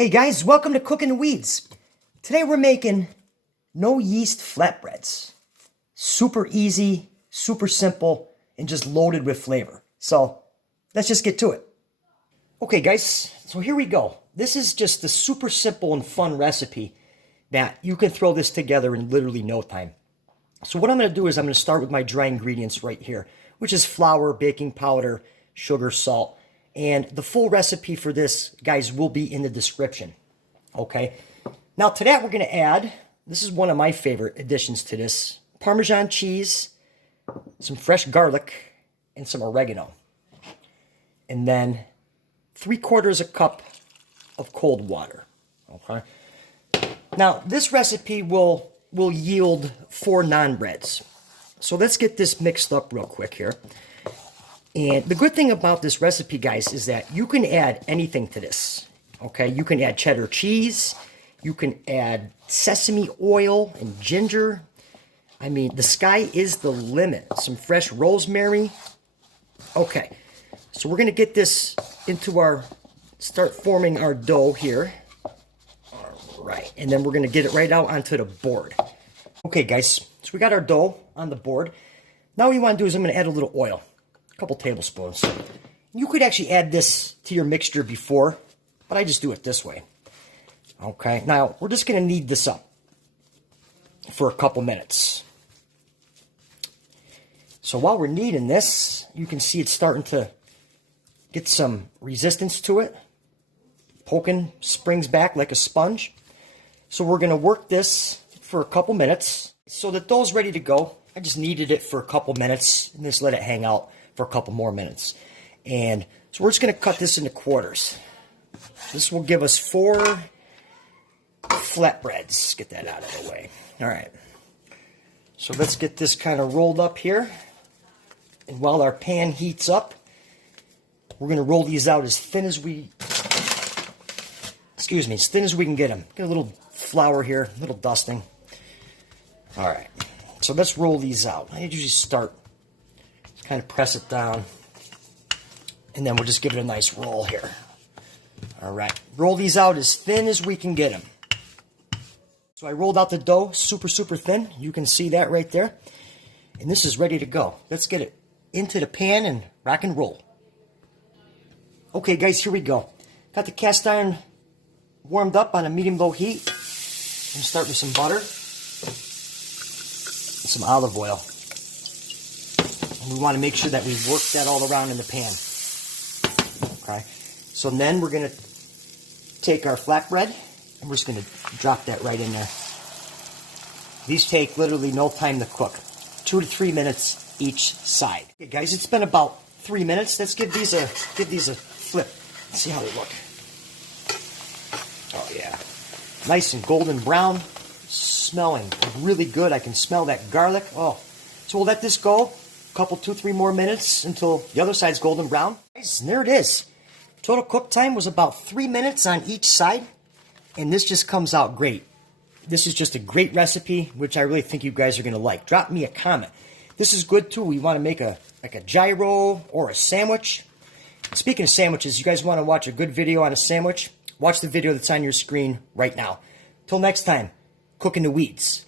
Hey guys, welcome to Cooking the Weeds. Today we're making no yeast flatbreads. Super easy, super simple, and just loaded with flavor. So let's just get to it. Okay guys, so here we go. This is just a super simple and fun recipe that you can throw this together in literally no time. So what I'm going to do is I'm going to start with my dry ingredients right here, which is flour, baking powder, sugar, salt. And the full recipe for this, guys, will be in the description. Okay. Now to that, we're going to add, this is one of my favorite additions to this, Parmesan cheese, some fresh garlic, and some oregano. And then 3/4 cup of cold water. Okay. Now this recipe will yield 4 naan breads. So let's get this mixed up real quick here. And the good thing about this recipe, guys, is that you can add anything to this. Okay, you can add cheddar cheese, you can add sesame oil and ginger. I mean, the sky is the limit. Some fresh rosemary. Okay, so we're going to get this into start forming our dough here. All right, and then we're going to get it right out onto the board. Okay, guys, so we got our dough on the board. Now what you want to do is I'm going to add a little oil. Couple tablespoons. You could actually add this to your mixture before, but I just do it this way. Okay, now we're just going to knead this up for a couple minutes. So while we're kneading this, you can see it's starting to get some resistance to it. Poking springs back like a sponge. So we're going to work this for a couple minutes. So the dough's ready to go. I just kneaded it for a couple minutes and just let it hang out for a couple more minutes. And so we're just going to cut this into quarters. This will give us 4 flatbreads. Get that out of the way. All right. So let's get this kind of rolled up here. And while our pan heats up, we're going to roll these out as thin as we can get them. Get a little flour here, a little dusting. All right. So let's roll these out. I usually start, kind of press it down, and then we'll just give it a nice roll here. All right, roll these out as thin as we can get them. So I rolled out the dough super thin. You can see that right there. And this is ready to go. Let's get it into the pan and rock and roll. Okay guys, here we go. Got the cast iron warmed up on a medium-low heat. I'm going to start with some butter and some olive oil. And we want to make sure that we work that all around in the pan. Okay. So then we're going to take our flatbread and we're just going to drop that right in there. These take literally no time to cook. 2 to 3 minutes each side. Okay, guys, it's been about 3 minutes. Let's give these a flip. Let's see how they look. Oh yeah, nice and golden brown. Smelling really good. I can smell that garlic. Oh, so we'll let this go. Couple 2-3 more minutes until the other side's golden brown. And there it is. Total cook time was about 3 minutes on each side, and this just comes out great. This is just a great recipe, which I really think you guys are going to like. Drop me a comment. This is good too. We want to make a gyro or a sandwich. Speaking of sandwiches, you guys want to watch a good video on a sandwich? Watch the video that's on your screen right now. Till next time, Cooking the Weeds.